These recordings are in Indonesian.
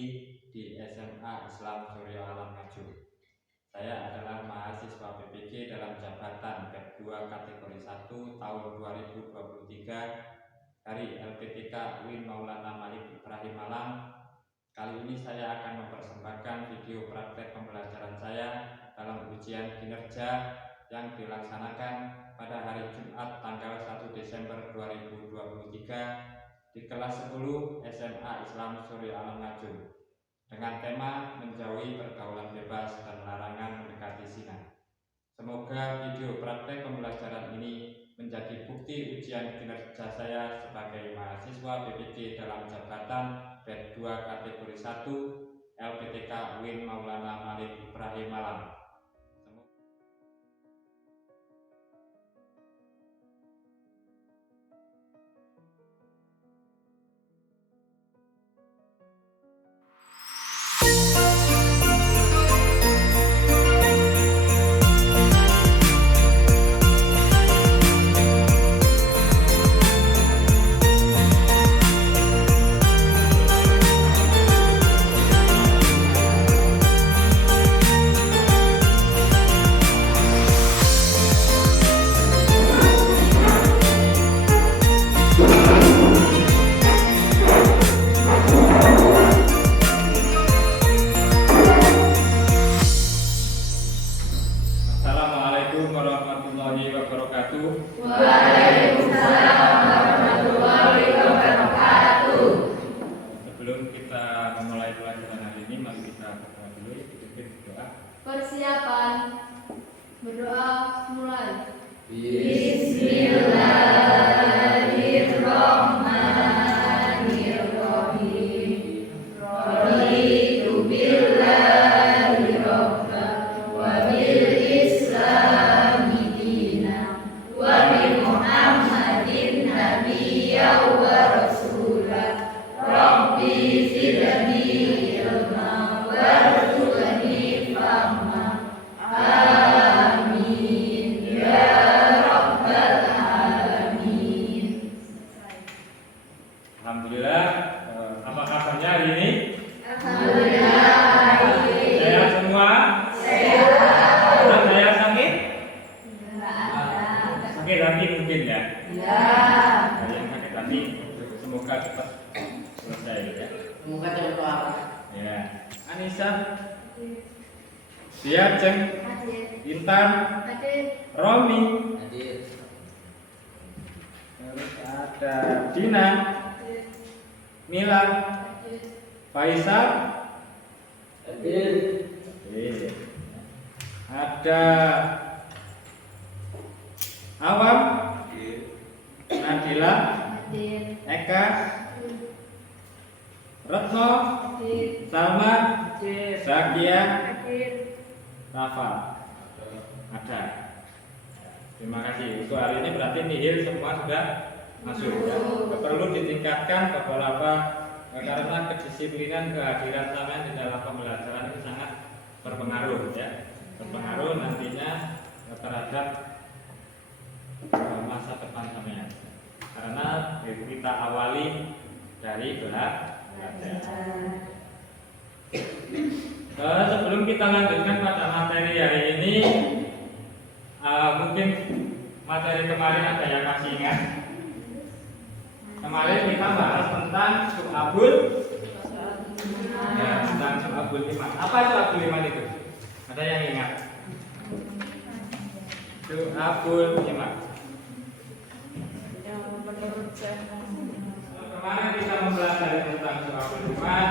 lagi di SMA Islam Surya Alam Ngaju. Saya adalah mahasiswa PPG dalam jabatan PEP 2 kategori 1 tahun 2023 dari LPTK UIN Maulana Malik Ibrahim Malang. Kali ini saya akan mempersembahkan video praktek pembelajaran saya dalam ujian kinerja yang dilaksanakan pada hari Jumat tanggal 1 Desember 2023 di kelas 10 SMA Islam Surya Alam Ngaju dengan tema menjauhi pergaulan bebas dan larangan mendekati zina. Semoga video praktek pembelajaran ini menjadi bukti ujian kinerja saya sebagai mahasiswa PPG dalam jabatan PEP 2 kategori 1 LPTK UIN Maulana Malik Ibrahim Malang. Assalamualaikum warahmatullahi wabarakatuh. Waalaikumsalam warahmatullahi wabarakatuh. Sebelum kita memulai pelajaran hari ini, mari kita berdoa dulu. Sedikit doa. Persiapan berdoa mulai. Bismillahirrahmanirrahim. Raditu billahi rabban wa bil islami dinan wa bi Muhammadin nabiyyan wa rasulan. Rabbi zidni ilma warzuqni fahma. Amin ya rabbal alamin. Alhamdulillah. Apa kabarnya hari ini? Alhamdulillah. Sehat semua? Sehat. Dan saya sakit? Enggak ada. Sakit hati mungkin ya? Ya. Ada yang sakit hati, semoga cepat selesai ya. Semoga cepat keluar. Ya. Anissa, siap Ceng, Hadir. Intan, Hadir. Romi, Hadir. terus ada Dina, Hadir. Mila, Hadir. Faisal, Hadir. ada Awam, Nadila, Hadir. Eka, Retno, Hadir. Salma, Zakia, Hadir. Rafa. Ada. Terima kasih. Untuk hari ini berarti nihil semua sudah masuk. Ya. Perlu ditingkatkan beberapa karena kedisiplinan kehadiran sampean di dalam pembelajaran itu sangat berpengaruh ya. Berpengaruh nantinya terhadap masa depan sampean. Karena kita awali dari belajar. Sebelum kita lanjutkan pada materi hari ini, mungkin materi kemarin ada yang masih ingat. Kemarin kita bahas tentang su'abul, ya, tentang su'abul iman. Apa su'abul iman itu? Ada yang ingat? Su'abul iman. Yang menurut saya. Kemarin kita mempelajari tentang su'abul iman.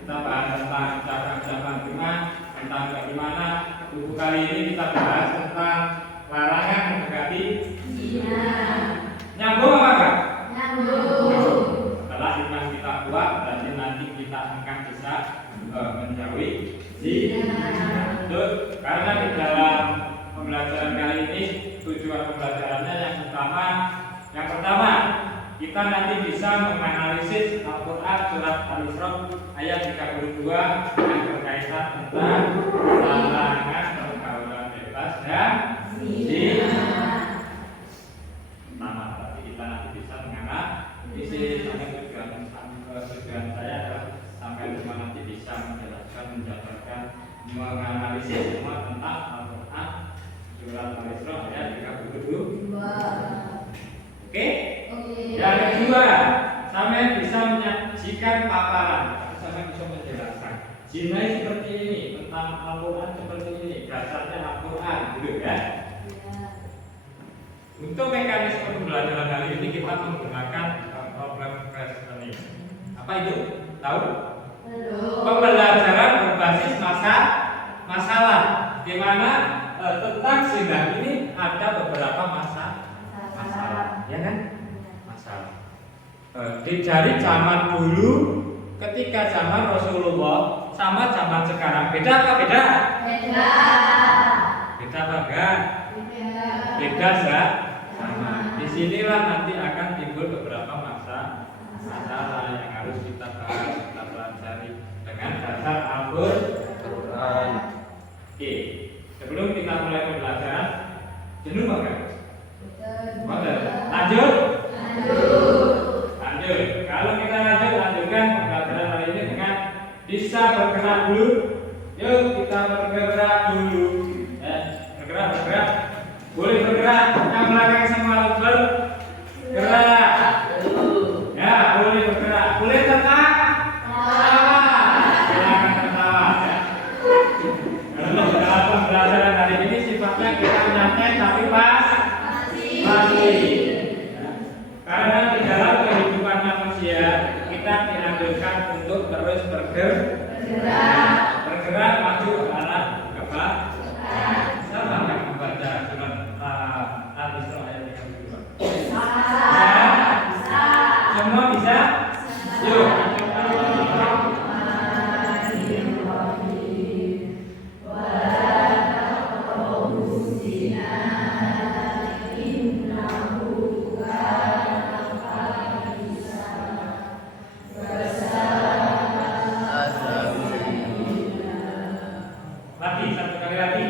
Kita bahas tentang cabang-cabang iman, tentang bagaimana buku kali ini kita bahas tentang larangan mendekati Zina. nyambung apa enggak? Nyambung. Setelah iman kita kuat, berarti nanti kita akan bisa menjauhi zina. Betul? Karena di dalam pembelajaran kali ini tujuan pembelajarannya yang pertama kita nanti bisa menganalisis Al-Quran surat Al-Isra ayat 32 yang berkaitan tentang larangan pergaulan bebas dan zina. Pertama, berarti kita nanti bisa menganalisis sampai tujuan saya adalah sampai cuma nanti Surat Al-Isra ayat 32. Dua. Oke? Oke. Yang kedua, sampai bisa menyajikan paparan, sampai bisa menjelaskan. Jinai seperti ini, tentang Al-Quran seperti ini, dasarnya Al-Quran, gitu ya. Ya. Untuk mekanisme pembelajaran kali ini kita menggunakan problem questioning. Apa itu? Tahu? Belum. Pembelajaran berbasis masalah, di mana tentang zina ini ada beberapa masalah, ya kan? Masalah. Dari zaman dulu, ketika zaman Rasulullah sama zaman sekarang, beda apa beda? Beda. Beda apa enggak? Beda. Beda enggak? Sama. Disinilah nanti akan timbul beberapa masalah yang harus kita bahas, kita pelajari dengan dasar Al-Quran. Oke, sebelum kita mulai pembelajaran, jenuh enggak? Lanjut. Kalau kita lanjutkan pembelajaran hari ini dengan bisa bergerak dulu. Yuk kita bergerak dulu. Bergerak. Boleh bergerak. Yang belakang semua bergerak. Ya, boleh bergerak. Boleh tenang. Jangan tertawa. Kalau dalam pembelajaran hari ini sifatnya kita nyantai tapi pasti. Karena di dalam kehidupan manusia kita dianjurkan untuk terus bergerak maju ke arah depan. Siapa yang membaca surat Al-Isra ayat 32? Semua bisa? Yuk. Satu kali lagi.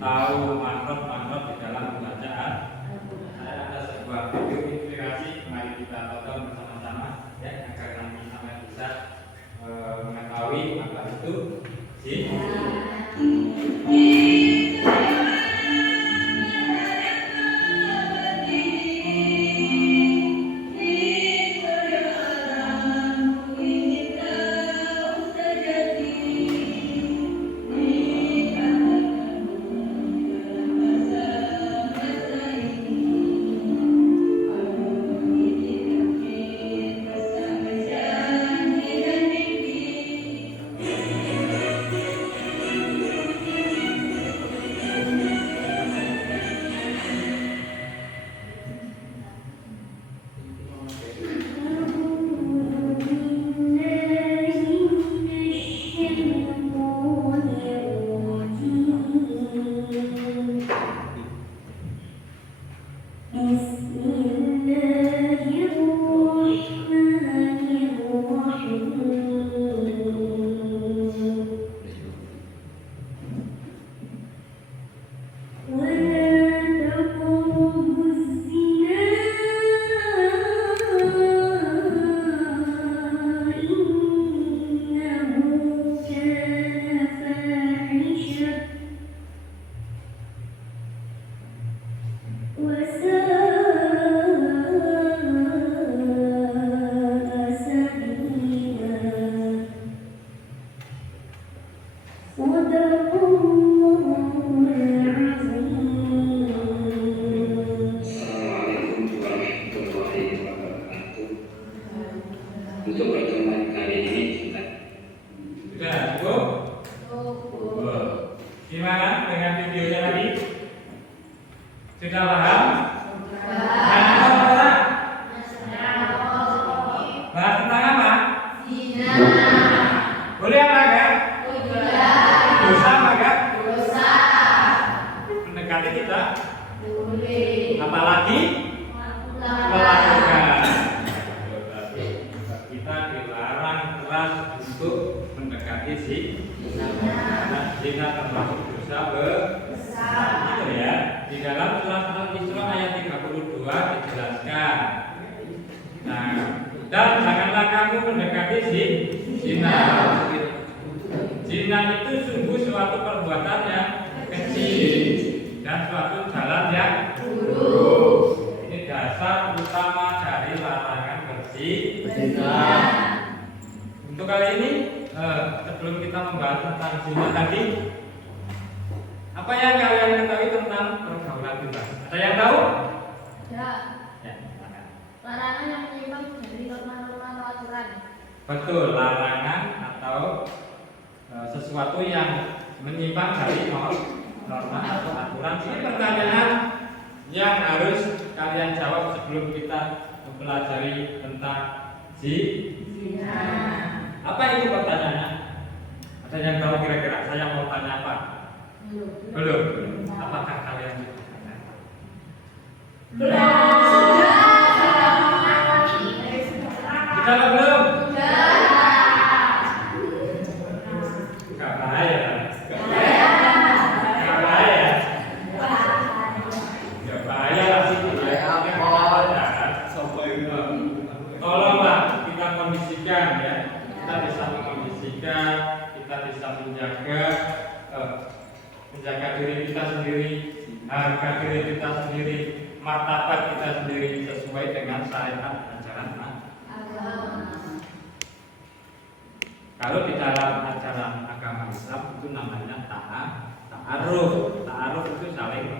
Tahu manfaat di dalam pembacaan. Saya ada sebuah video inspirasi, mari kita tonton bersama-sama ya, agar nanti sampai bisa mengetahui apa itu zina. Untuk pertemuan kali ini sudah Sudah cukup? Sudah paham? Sudah. Bahas tentang apa? Zina. Boleh apa enggak? Boleh. Dosa apa enggak? Dosa. Mendekati kita, Boleh. apalagi melakukan. Kita dilarang keras untuk mendekati karena zina termasuk dosa besar. Gitu ya. Di dalam surat Al-Isra ayat 32 dijelaskan. Nah, dan janganlah kamu mendekati zina. Zina itu sungguh suatu perbuatan yang kecil dan suatu jalan yang buruk. Ini dasar utama dari larangan berzina. Untuk kali ini, sebelum kita membahas tentang zina tadi, apa yang kalian ketahui tentang pergaulan bebas? Ada yang tahu? Ya. Ya, silakan. Larangan yang menyimpang dari norma-norma atau aturan. Betul, larangan atau sesuatu yang menyimpang dari norma atau aturan. Ini pertanyaan yang harus kalian jawab sebelum kita mempelajari tentang Zina. apa itu pertanyaannya? Ada yang tahu kira-kira? Saya mau tanya apa? Belum. Apakah kalian bisa tanya? Kita belum? Gak bahaya. Gak bahaya. Gak bahaya lah sih. Tolonglah kita kondisikan ya. Kita bisa mengkondisikan, kita bisa menjaga diri kita sendiri, harga diri kita sendiri, martabat kita sendiri sesuai dengan syariat ajaran Kalau di dalam ajaran agama Islam itu namanya ta'aruf. Ta'aruf itu saling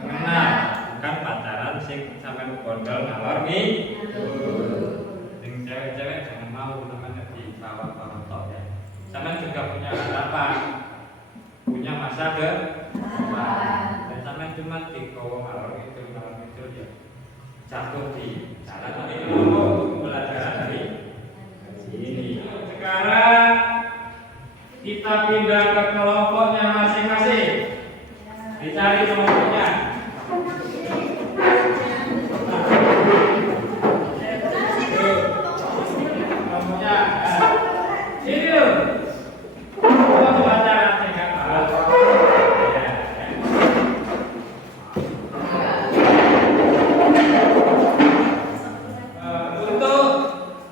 mengenal, bukan pacaran sing sampai gondol ngalor Yang cewek-cewek jangan mau namanya dibawa-bawa tok ya. Sampai juga punya harapan, punya masa depan. Dan sampai cuma dibawa ngalor itu ya jatuh di jalan ini untuk pembelajaran dari ini. Sekarang kita pindah ke kelompoknya masing-masing. Dicari kelompoknya. Kelompoknya. Sini loh. Kita baca singkat. Untuk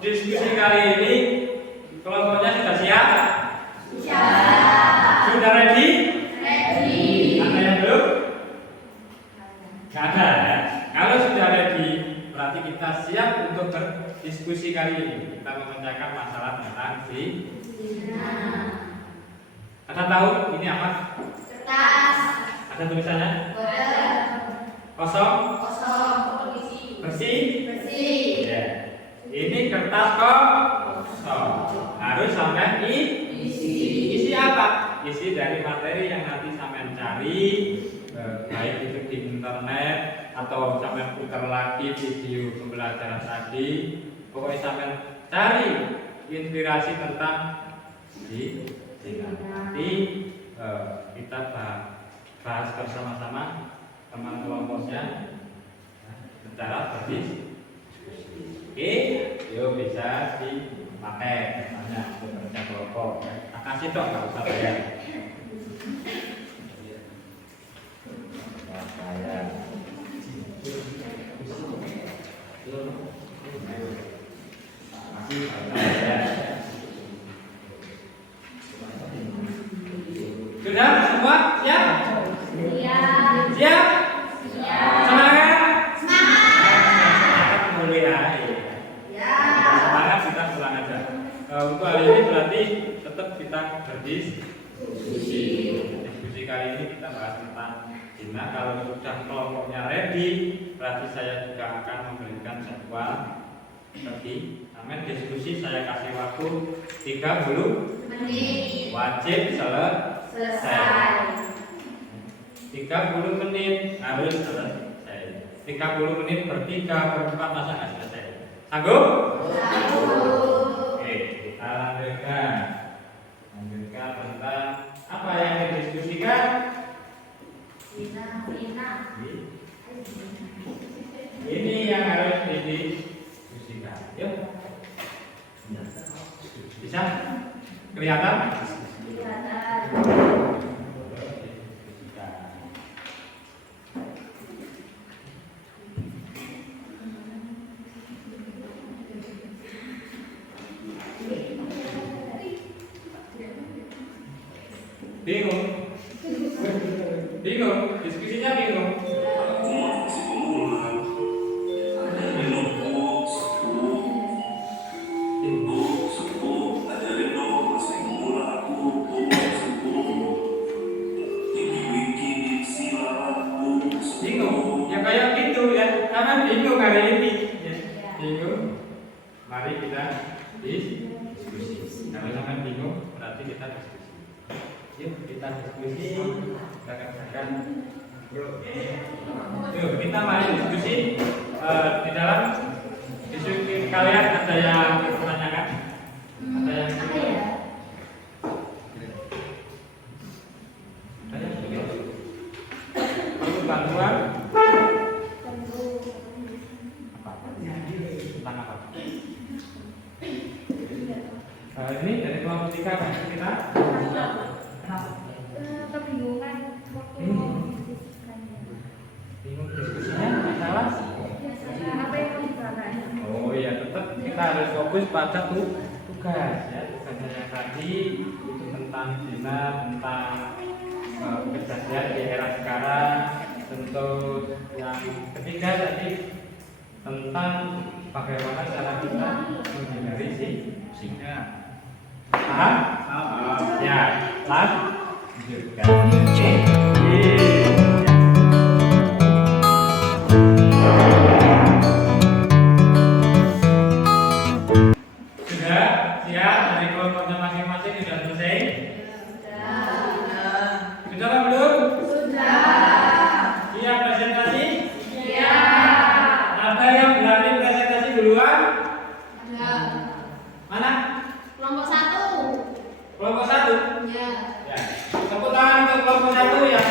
diskusi kali ini kelompoknya sudah siap? Siap. Sudah ready? Ready. Ada yang belum? Gak ada ya. Kalau sudah ready, berarti kita siap untuk berdiskusi kali ini. Kita memecahkan masalah tentang zina. Ada tahu ini apa? Kertas. Ada tulisannya? Kosong? Bersih? Ya. Ini kertas kosong. Harus sampai isi apa? Isi dari materi yang nanti sampai cari, baik itu di internet atau sampai putar lagi video pembelajaran tadi. Pokoknya sampai cari inspirasi tentang zina. Nanti kita bahas bersama-sama teman kelompoknya secara berdiskusi. Oke, yuk bisa dipakai misalnya untuk kerja kelompok. Tak kasih dong, nggak usah bayar. Sudah semua siap? Siap? Semangat? Semangat mulia. Semangat kita pulang aja. Untuk hari ini berarti tetap kita berdiskusi. Diskusi kali ini kita bahas tentang zina. Kalau sudah kelompoknya ready, berarti saya juga akan memberikan jadwal tadi. Amin. Diskusi saya kasih waktu 30 menit. Wajib selesai. 30 30 menit harus selesai. 30 menit per 3/4 masa nggak selesai? Sanggup? Oke, kita lanjutkan. Lanjutkan tentang apa yang didiskusikan? Ini yang harus didiskusikan. Yuk. Bisa? Kelihatan? Bingung? Bingung? Diskusinya bingung? Bingung? Ya kayak gitu ya, karena bingung hari ini ya. Bingung? Mari kita diskusi. Kalau sampai bingung, berarti kita diskusi. Yuk kita diskusi. Kita katakan yuk kita mari diskusi. Di dalam diskusi kalian ada yang menanyakan? Ada yang perlu bantuan? Tentang apa? Ini dari kelompok 3 kan kita Kebingungan waktu mendiskusikannya. bingung diskusinya masalah. Apa yang mau dibahas? Oh iya, tetap kita harus fokus pada tugas ya. Tugasnya yang tadi itu tentang zina, tentang kejadian di era sekarang. Tentu yang ketiga tadi tentang bagaimana cara kita menghindari zina. Paham? Ya, lanjutkan. Sudah siap dari kelompoknya masing-masing sudah selesai? Sudah apa belum? Siap presentasi? Ada yang berani presentasi duluan? Mana? Kelompok 1. Kelompok 1? Ya. Ya. Tepuk tangan untuk kelompok 1 ya.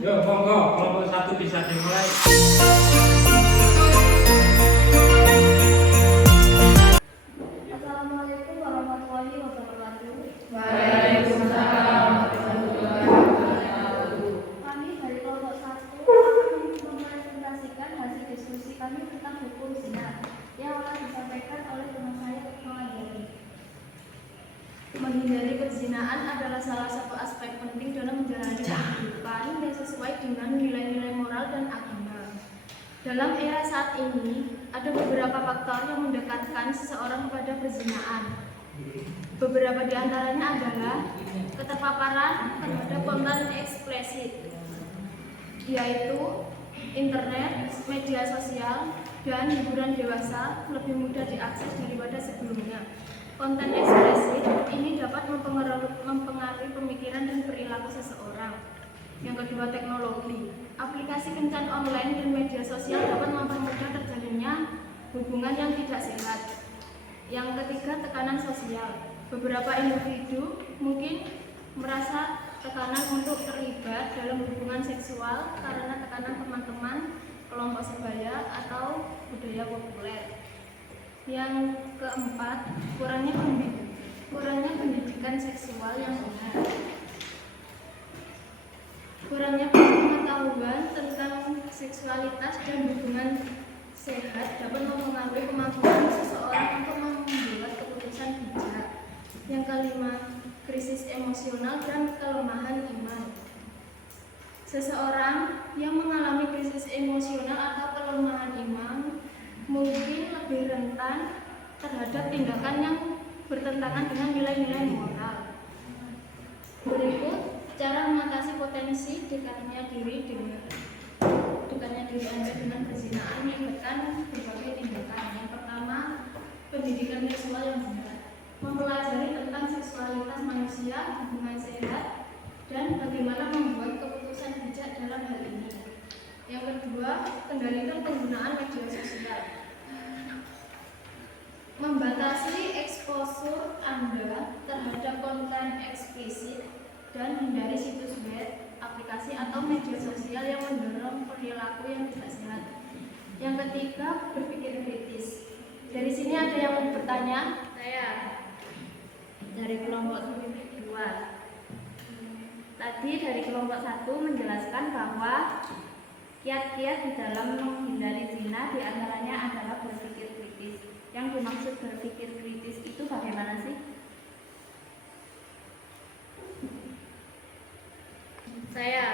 Yuk, monggo kelompok 1 bisa dimulai. Assalamualaikum warahmatullahi wabarakatuh. Kami dari kelompok 1 akan mempresentasikan hasil diskusi kami tentang hukum zina yang akan disampaikan oleh teman saya Mangandari. Menghindari perzinaan adalah salah satu aspek penting dalam menjalani kehidupan yang sesuai dengan nilai-nilai moral dan agama. Dalam era saat ini, ada beberapa faktor yang mendekatkan seseorang kepada perzinaan. Beberapa di antaranya adalah keterpaparan terhadap konten eksplisit, yaitu internet, media sosial, dan hiburan dewasa lebih mudah diakses daripada sebelumnya. Konten eksplisit ini dapat mempengaruhi pemikiran dan perilaku seseorang. Yang kedua, teknologi. Aplikasi kencan online dan media sosial dapat mempermudah terjalinnya hubungan yang tidak sehat. Yang ketiga, tekanan sosial. Beberapa individu mungkin merasa tekanan untuk terlibat dalam hubungan seksual karena tekanan teman-teman, kelompok sebaya, atau budaya populer. Yang keempat, kurangnya pendidikan seksual yang benar. Kurangnya pengetahuan tentang seksualitas dan hubungan sehat dapat mempengaruhi kemampuan seseorang untuk membuat keputusan bijak. Yang kelima, krisis emosional dan kelemahan iman. Seseorang yang mengalami krisis emosional atau kelemahan iman mungkin lebih rentan terhadap tindakan yang bertentangan dengan nilai-nilai moral. Berikut cara mengatasi potensi dekatnya diri Anda dengan perzinaan melibatkan berbagai tindakan. Yang pertama, pendidikan seksual yang saja hubungan sehat, dan bagaimana membuat keputusan bijak dalam hal ini. Yang kedua, kendalikan penggunaan media sosial. Membatasi eksposur Anda terhadap konten eksplisit dan hindari situs web, aplikasi atau media sosial yang mendorong perilaku yang tidak sehat. Yang ketiga, berpikir kritis. Dari sini ada yang mau bertanya? Saya dari kelompok 2. Tadi dari kelompok 1 menjelaskan bahwa kiat-kiat di dalam menghindari zina diantaranya adalah berpikir kritis. Yang dimaksud berpikir kritis itu bagaimana sih? Saya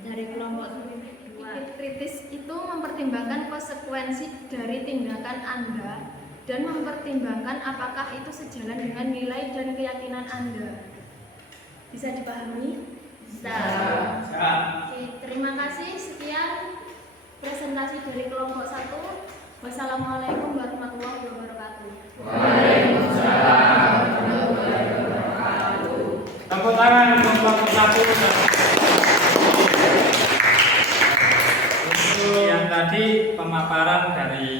dari kelompok 2. Berpikir kritis itu mempertimbangkan konsekuensi dari tindakan Anda dan mempertimbangkan apakah itu sejalan dengan nilai dan keyakinan Anda. Bisa dipahami? Bisa. Oke, terima kasih. Sekian presentasi dari kelompok 1. Wassalamualaikum warahmatullahi wabarakatuh. Waalaikumsalam warahmatullahi wabarakatuh. Tepuk tangan kelompok 1. Untuk yang tadi pemaparan dari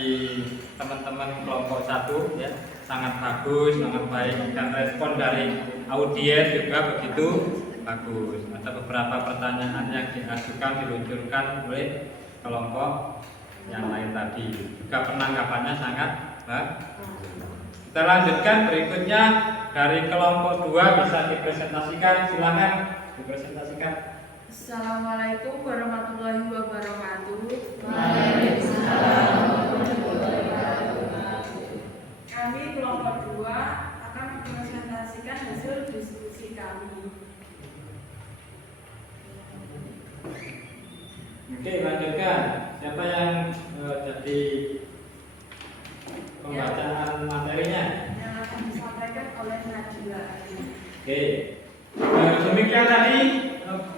teman-teman kelompok 1 ya, sangat bagus, sangat baik, dan respon dari audiens juga begitu bagus. Ada beberapa pertanyaan yang diluncurkan oleh kelompok yang lain tadi, juga penanggapannya sangat bagus. Kita lanjutkan berikutnya dari kelompok 2, bisa dipresentasikan, silakan dipresentasikan. Assalamualaikum warahmatullahi wabarakatuh. Waalaikumsalam. Kami kelompok 2 akan mempresentasikan hasil diskusi kami. Oke, lanjutkan. Siapa yang jadi pembacaan materinya? Yang akan disampaikan oleh Najila. Oke. Demikian tadi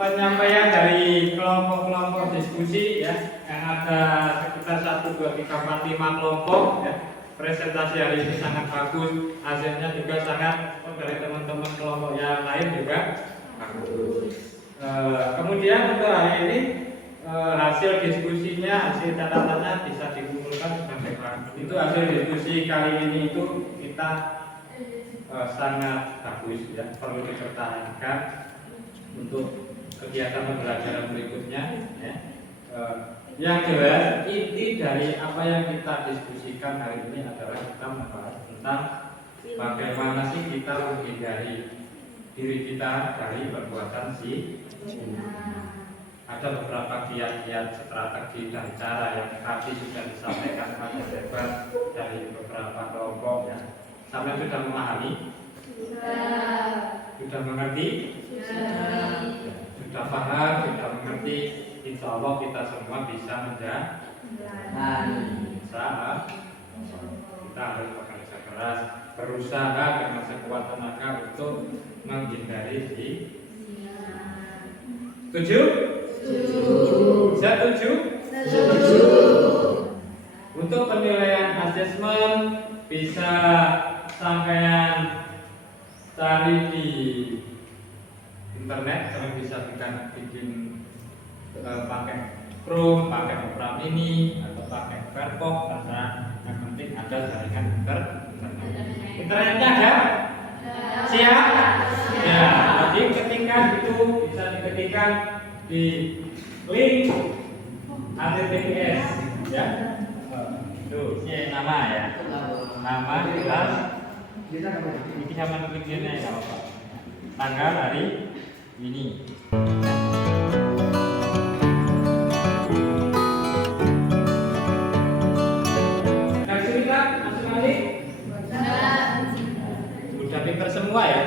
penyampaian dari kelompok-kelompok diskusi ya, yang ada sekitar 1, 2, 3, 4, 5 kelompok ya. Presentasi hari ini sangat bagus, hasilnya juga sangat dari teman-teman kelompok yang lain juga bagus. Kemudian untuk hari ini hasil diskusinya, hasil catatannya bisa dikumpulkan sebagai berikut. Itu hasil diskusi kali ini itu kita sangat bagus ya, perlu dipertahankan untuk kegiatan pembelajaran berikutnya ya. Yang jelas inti dari apa yang kita diskusikan hari ini adalah kita membahas tentang bagaimana sih kita menghindari diri kita dari perbuatan zina. Ada beberapa kiat-kiat, strategi dan cara yang tadi sudah disampaikan pada debat dari beberapa kelompok ya. Sampai sudah memahami? Sudah mengerti? Sudah paham, sudah mengerti. Insya Allah kita semua bisa kita harus bekerja keras, berusaha dengan sekuat tenaga untuk menghindari zina. Setuju? Setuju? Untuk penilaian asesmen bisa sampean cari di internet, kalian bisa bikin pakai Chrome, pakai Opera Mini atau pakai Firefox, terserah. Yang penting ada jaringan internetnya ada? Siap? Ya, jadi ketikkan itu bisa diketikkan di link HTTPS ya. Tuh, ini nama ya. Nama jelas. Ini sama tulisannya ya apa? Tanggal hari ini. Sudah pinter semua ya?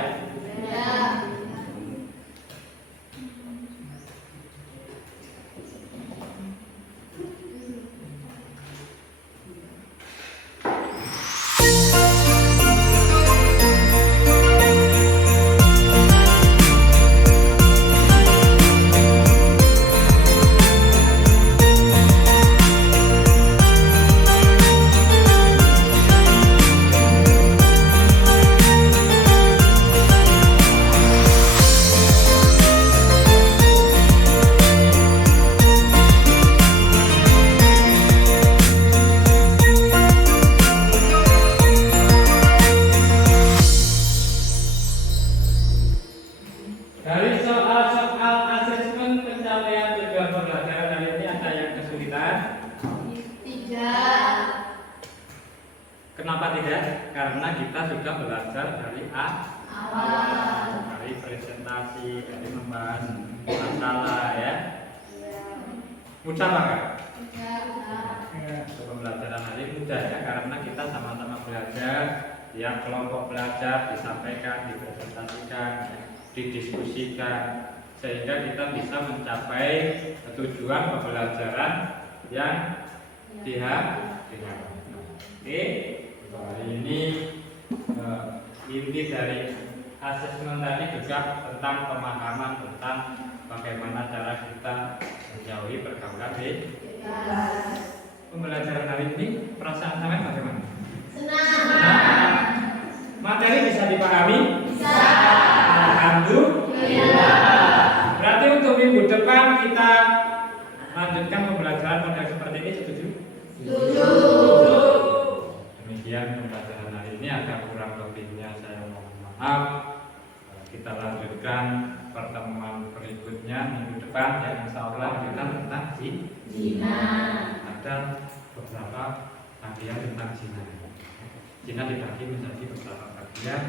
Tidak. Kenapa tidak? Karena kita sudah belajar dari Awal. dari presentasi, dari membahas masalah ya. Mudah nggak? Untuk pembelajaran hari mudah ya, karena kita sama-sama belajar, ya kelompok belajar disampaikan, dipresentasikan, didiskusikan, sehingga kita bisa mencapai tujuan pembelajaran yang diharapkan. Oke, hari ini inti dari asesmen tadi juga tentang pemahaman tentang bagaimana cara kita menjauhi pergaulan bebas. Pembelajaran hari ini perasaan sampean bagaimana? Senang. Materi bisa dipahami? Bisa. Alhamdulillah. Berarti untuk minggu depan kita lanjutkan pembelajaran model seperti ini, setuju? Setuju. Demikian pembelajaran hari ini, agak kurang lebihnya saya mohon maaf. Kita lanjutkan pertemuan berikutnya minggu depan yang insya Allah lanjutkan tentang Zina. ada beberapa bagian tentang zina. Zina dibagi menjadi beberapa bagian,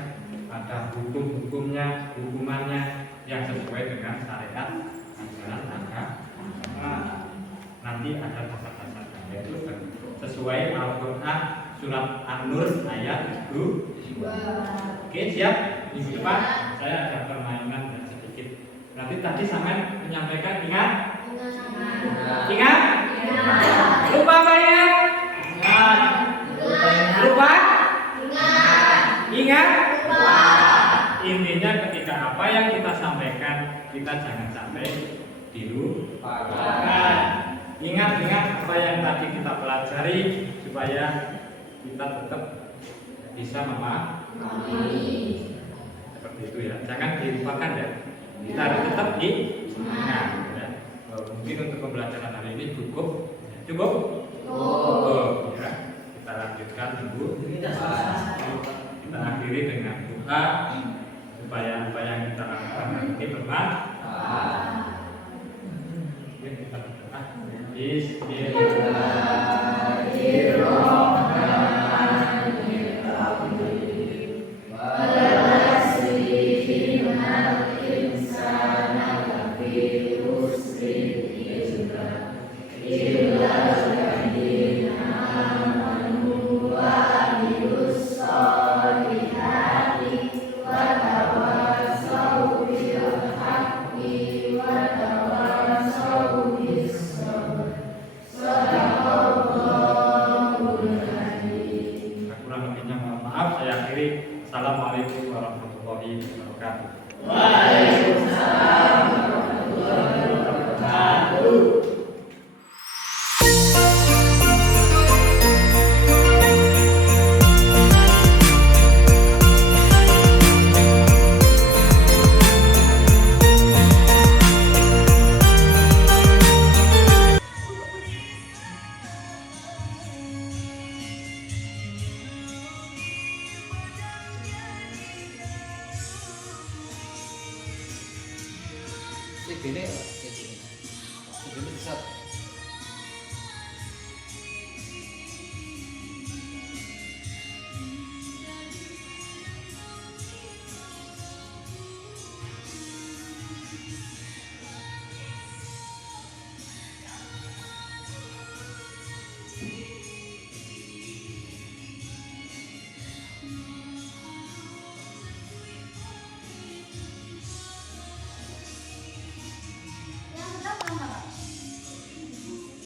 ada hukum-hukumnya, hukumannya yang sesuai dengan syariat ajaran agama. Nanti ada dasar-dasarnya, yaitu sesuai Al-Quran surat An-Nur ayat 2. Oke, siap? Minggu depan saya ada permainan dan sedikit. Nanti tadi sampai menyampaikan ingat? Ingat? Lupa apa ya? Ingat. Lupa? Ingat? Intinya ketika apa yang kita sampaikan, kita jangan sampai dilupakan. Ingat apa yang tadi kita pelajari supaya kita tetap bisa memahami. Seperti itu ya. Jangan dilupakan ya. Kita harus tetap diingat ya. Mungkin untuk pembelajaran hari ini cukup. Cukup? Ya. Kita lanjutkan dulu. Kita akhiri dengan doa supaya apa yang kita lakukan nanti bermanfaat. Kita berdoa. Kurang lebihnya mohon maaf. Saya akhiri. Assalamualaikum warahmatullahi wabarakatuh. Waalaikumsalam warahmatullahi wabarakatuh. Segini bisa.